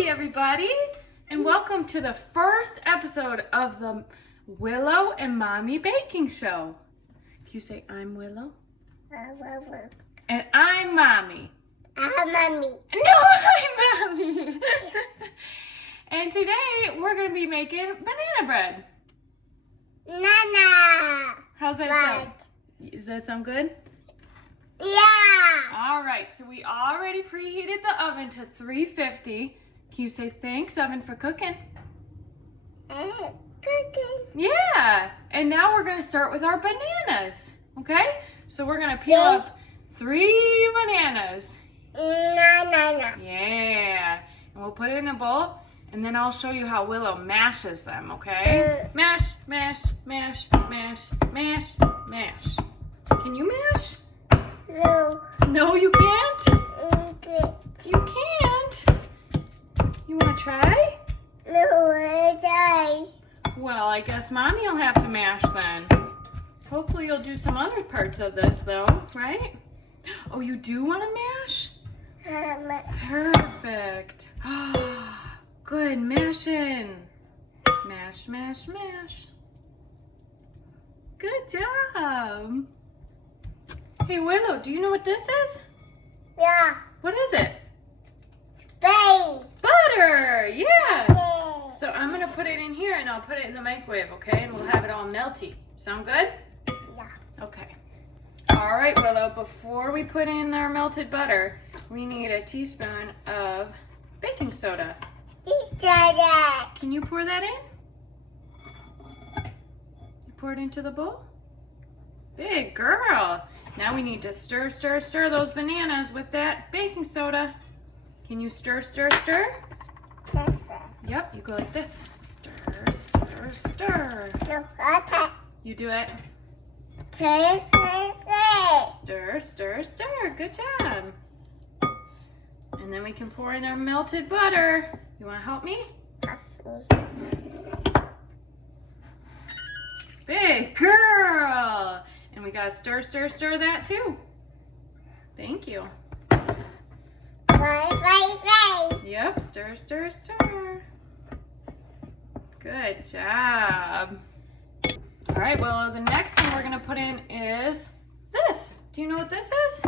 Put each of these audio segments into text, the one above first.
Hi, everybody, and welcome to the first episode of the Willow and Mommy Baking Show. Can you say, I'm Willow? And I'm Mommy. I'm Mommy. No, I'm Mommy. And today, we're going to be making banana bread. Nana. How's that sound? Does that sound good? Yeah. All right, so we already preheated the oven to 350. Can you say thanks, oven, for cooking? Cooking. Yeah, and now we're gonna start with our bananas, okay? So we're gonna peel up 3 bananas. Nana. Yeah, and we'll put it in a bowl, and then I'll show you how Willow mashes them, okay? Mash, mash, mash, mash, mash, mash. Can you mash? No. No, you can't? You can't? You wanna try? No, I die. Well, I guess Mommy will have to mash then. Hopefully you'll do some other parts of this though, right? Oh, you do want to mash? Perfect. Good, mashing. Mash, mash, mash. Good job. Hey, Willow, do you know what this is? Yeah. What is it? Babe. Butter, yeah. So I'm gonna put it in here and I'll put it in the microwave, okay? And we'll have it all melty. Sound good? Yeah. Okay. All right, Willow, before we put in our melted butter, we need a teaspoon of baking soda. Can you pour that in? You pour it into the bowl? Big girl. Now we need to stir, stir, stir those bananas with that baking soda. Can you stir, stir, stir? Yep, you go like this. Stir, stir, stir. No, I can't. You do it. Say. Stir, stir, stir. Good job. And then we can pour in our melted butter. You want to help me? Big girl. And we got to stir, stir, stir that too. Thank you. Fry. Yep, stir, stir, stir. Good job. All right, Willow, the next thing we're gonna put in is this. Do you know what this is?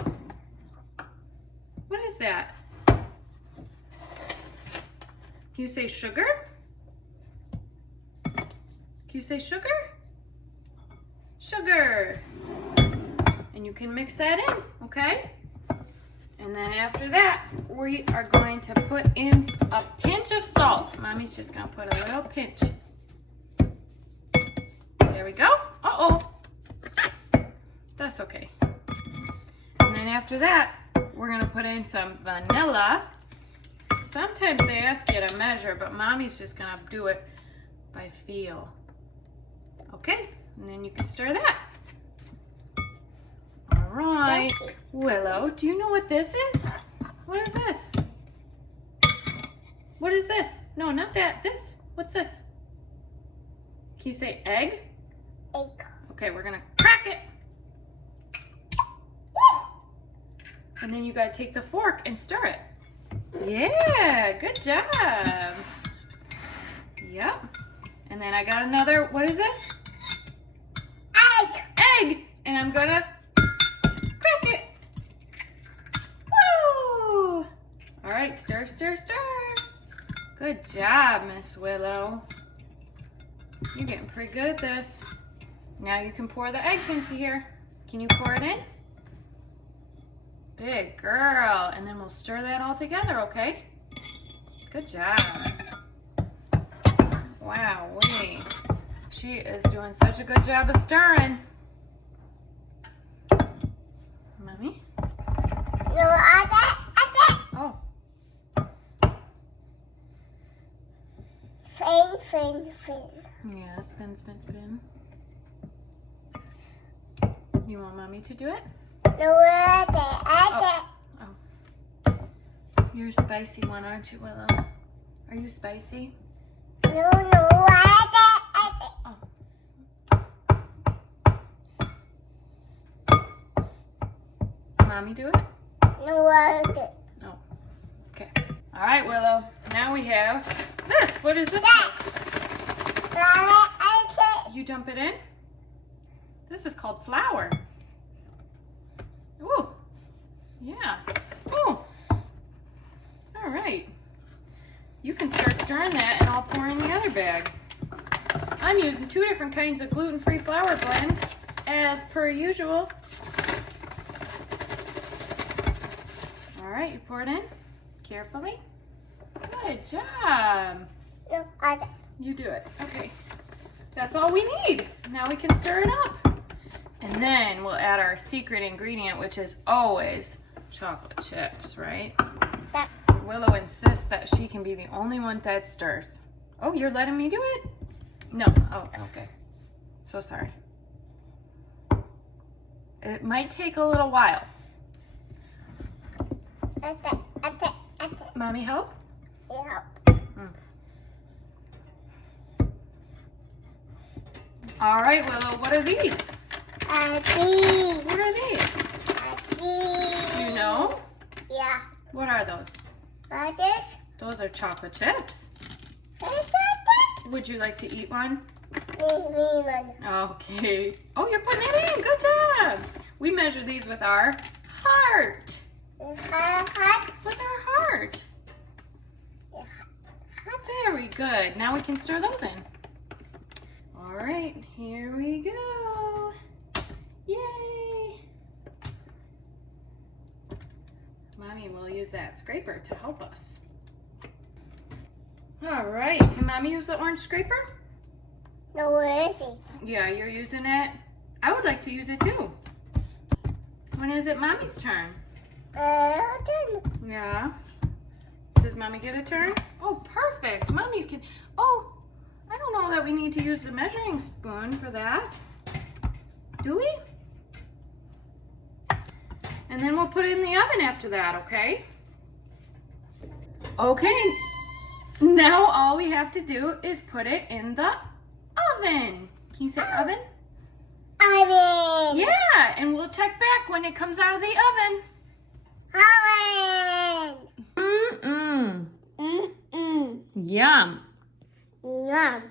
What is that? Can you say sugar? Can you say sugar? Sugar. And you can mix that in, okay? And then after that, we are going to put in a pinch of salt. Mommy's just gonna put a little pinch. There we go. Uh-oh. That's okay. And then after that, we're gonna put in some vanilla. Sometimes they ask you to measure, but Mommy's just gonna do it by feel. Okay, and then you can stir that. All right. Willow, do you know what this is? What is this? What is this? No, not that. This. What's this? Can you say egg? Egg. Okay, we're gonna crack it. Woo! And then you gotta take the fork and stir it. Yeah, good job. Yep. And then I got another, what is this? Egg. Egg. And I'm gonna crack it. Woo! All right, stir, stir, stir. Good job, Miss Willow. You're getting pretty good at this. Now you can pour the eggs into here. Can you pour it in? Big girl. And then we'll stir that all together, okay? Good job. Wow, she is doing such a good job of stirring. Mommy? No, I Oh. Fin. Yeah, spin, spin, spin. You want Mommy to do it? No, I Oh. You're a spicy one, aren't you, Willow? Are you spicy? No, I Oh. Mommy do it? No, I Oh. Okay. All right, Willow. Now now we have this. What is this? You dump it in? This is called flour. Ooh. Yeah. Ooh. All right. You can start stirring that and I'll pour in the other bag. I'm using 2 different kinds of gluten-free flour blend as per usual. All right, you pour it in carefully. Good job. You do it. Okay. That's all we need. Now we can stir it up. And then we'll add our secret ingredient, which is always chocolate chips, right? Willow insists that she can be the only one that stirs. Oh, you're letting me do it? No. Oh, okay. So sorry. It might take a little while. Mommy, help? Yeah. All right, Willow, what are these? These. What are these? Do you know? Yeah. What are those? What is? Those are chocolate chips. Would you like to eat one? Okay. Oh, you're putting it in. Good job. We measure these with our heart. With our heart. Very good. Now we can stir those in. All right, here we go. Yay. Mommy will use that scraper to help us. All right, can Mommy use the orange scraper? No, where is it? Yeah, you're using it. I would like to use it too. When is it Mommy's turn? Yeah. Does Mommy get a turn? Oh, perfect. Mommy can, oh, I don't know that we need to use the measuring spoon for that. Do we? And then we'll put it in the oven after that, okay? Okay. Now all we have to do is put it in the oven. Can you say oven? Oven. Yeah, and we'll check back when it comes out of the oven. Oven. Yum. Yum.